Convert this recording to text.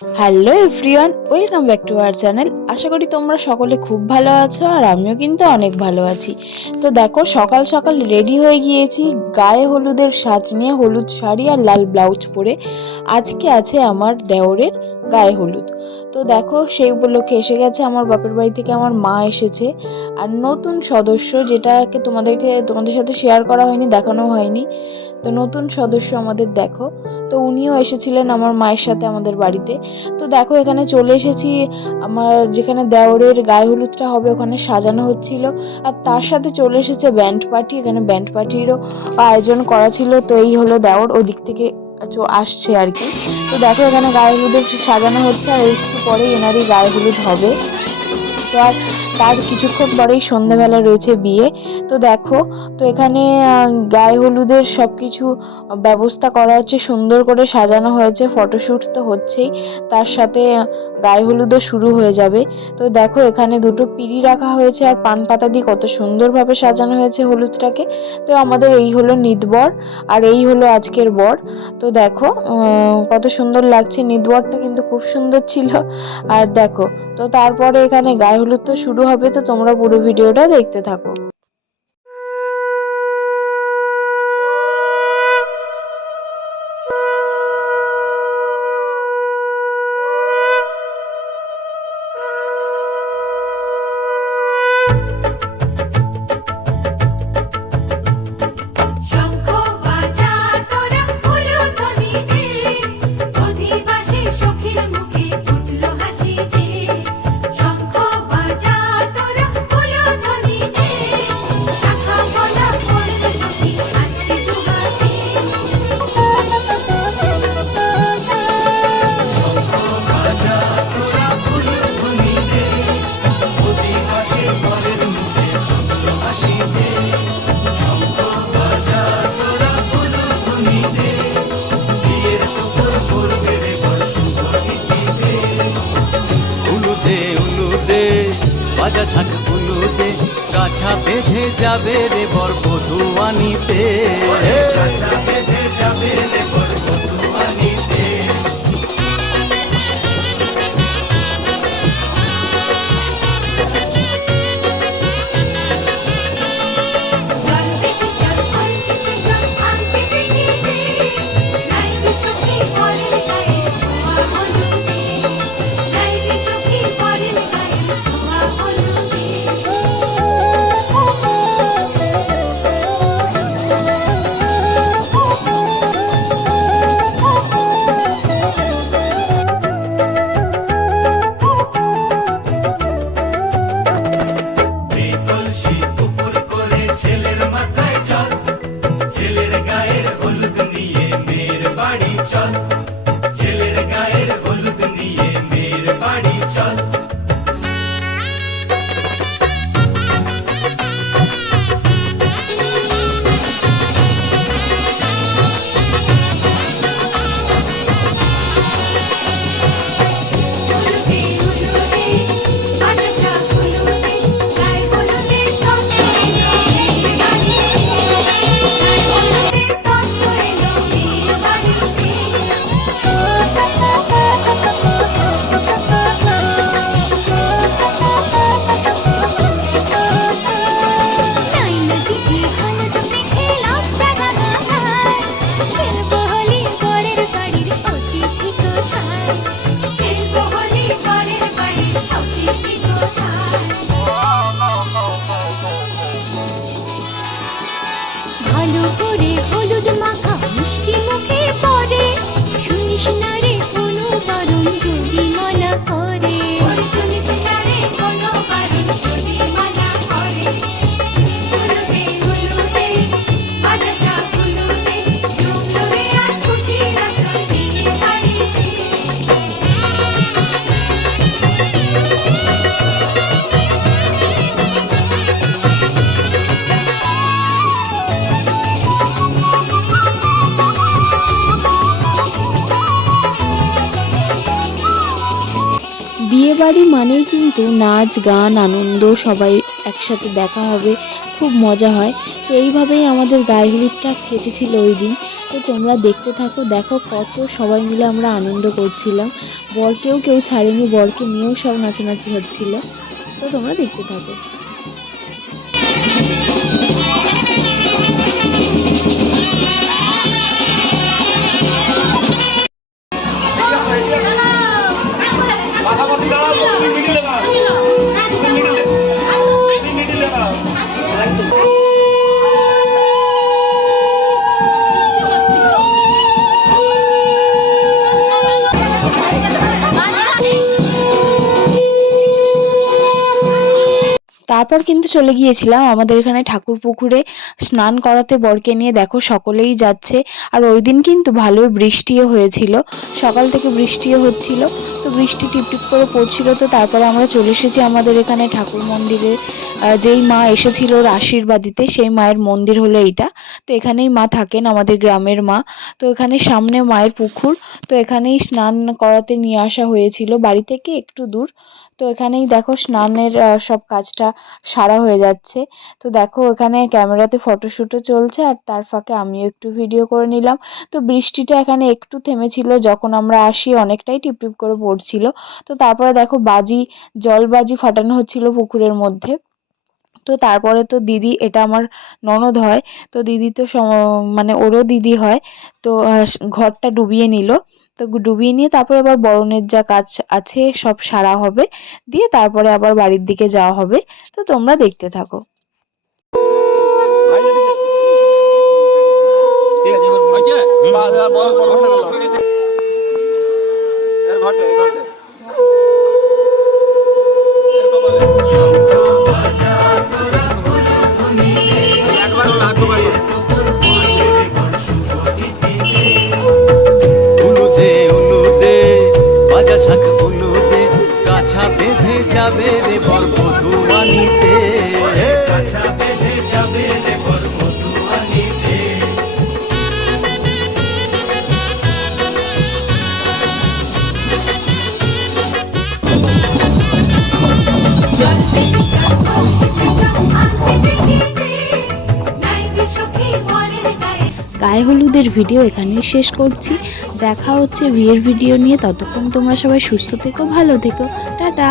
Hello everyone welcome back to our channel আশা করি তোমরা সকলে খুব ভালো আছো আর আমিও কিন্তু অনেক ভালো আছি। তো দেখো, সকাল সকাল রেডি হয়ে গিয়েছি, গায়ে হলুদের সাজ নিয়ে হলুদ শাড়ি আর লাল ব্লাউজ পরে। আজকে আছে আমার দেওরের গায়ে হলুদ। তো দেখো, সেই উপলক্ষে এসে গেছে আমার বাপের বাড়ি থেকে আমার মা এসেছে। আর নতুন সদস্য যেটাকে তোমাদেরকে, তোমাদের সাথে শেয়ার করা হয়নি, দেখানো হয়নি, তো নতুন সদস্য আমাদের দেখো। তো উনিও এসেছিলেন আমার মায়ের সাথে আমাদের বাড়িতে। তো দেখো, এখানে চলে এসেছি। আমার যেখানে দেওরের গায়ে হলুদটা হবে, ওখানে সাজানো হচ্ছিল। আর তার সাথে চলে এসেছে ব্যান্ড পার্টি। এখানে ব্যান্ড পার্টিরও আয়োজন করা ছিল। তো এই হলো দেওর, ওদিক থেকে আসছে আর কি। তো দেখো এখানে গায়ে হলুদ সাজানো হচ্ছে আর একটু পরে এনারই গায়ে হলুদ হবে। তো আর তার কিছুক্ষণ পরেই সন্ধেবেলা রয়েছে বিয়ে। তো দেখো, তো এখানে গায়ে হলুদের সব কিছু ব্যবস্থা করা হচ্ছে, সুন্দর করে সাজানো হয়েছে ফটোশ্যুট তো হচ্ছেই। তার সাথে গায়ে হলুদও শুরু হয়ে যাবে। তো দেখো, এখানে দুটো পিড়ি রাখা হয়েছে আর পান পাতা দিয়ে কত সুন্দরভাবে সাজানো হয়েছে হলুদটাকে। তো আমাদের এই হলো নিদবর আর এই হলো আজকের বর। তো দেখো কত সুন্দর লাগছে, নিদবরটা কিন্তু খুব সুন্দর ছিল। আর দেখো, তো তারপরে এখানে গায়ে হলুদ তো শুরু হবে তো তোমরা পুরো ভিডিওটা দেখতে থাকো। বাজা ঝাঁক ফুলুতে কাছা বেঁধে যাবে রে বর বধুয়ানিতে কাছা বেঁধে যাবে রে বিয়ে বাড়ি মানেই কিন্তু নাচ, গান, আনন্দ, সবাই একসাথে দেখা হবে, খুব মজা হয়। তো এইভাবেই আমাদের গায়ে হলুদটা কেটেছিল ওই দিন। তো তোমরা দেখতে থাকো, দেখো কত সবাই মিলে আমরা আনন্দ করছিলাম। বরকেও কেউ ছাড়েনি, বরকে নিয়েও সব নাচানাচি হচ্ছিল। তো তোমরা দেখতে থাকো। তারপর কিন্তু চলে গিয়েছিলাম আমাদের এখানে ঠাকুর পুকুরে স্নান করাতে বরকে নিয়ে। দেখো সকলেই যাচ্ছে। আর ওই দিন কিন্তু ভালোই বৃষ্টিও হয়েছিল। সকাল থেকে বৃষ্টিও হচ্ছিল। তো বৃষ্টি টিপটিপ করে পড়ছিল তো তারপরে আমরা চলে এসেছি আমাদের এখানে ঠাকুর মন্দিরে। যেই মা এসেছিল আশীর্বাদ দিতে সেই মায়ের মন্দির হলো এইটা। তো এখানেই মা থাকেন আমাদের গ্রামের মা। তো এখানে সামনে মায়ের পুকুর। তো এখানেই স্নান করাতে নিয়ে আসা হয়েছিল। বাড়ি থেকে একটু দূর। তো এখানেই দেখো স্নানের সব কাজটা সারা হয়ে যাচ্ছে। তো দেখো এখানে ক্যামেরাতে ফটোশ্যুটও চলছে আর তার ফাঁকে আমিও একটু ভিডিও করে নিলাম। তো বৃষ্টিটা এখানে একটু থেমেছিল। যখন আমরা আসি অনেকটাই টিপটিপ করে পড়ছিল। তো তারপরে দেখো বাজি জলবাজি ফাটানো হচ্ছিল পুকুরের মধ্যে। তো তারপরে তো দিদি এটা আমার ননদ হয় তো দিদি তো মানে ওরও দিদি হয় তো ঘরটা ডুবিয়ে নিল। তো ডুবিয়ে নিয়ে তারপরে আবার বরণের যা কাজ আছে সব সারা হবে। দিয়ে তারপরে আবার বাড়ির দিকে যাওয়া হবে। তো তোমরা দেখতে থাকো। ঠিক আছে হয়েছে বড় বড় বসে গেল এর ঘটে ঘটে। শঙ্খ বাজা গায়ে হলুদের ভিডিও এখানেই শেষ করছি। দেখা হচ্ছে বিয়ের ভিডিও নিয়ে। ততক্ষণ তোমরা সবাই সুস্থ থেকো, ভালো থেকো। টাটা!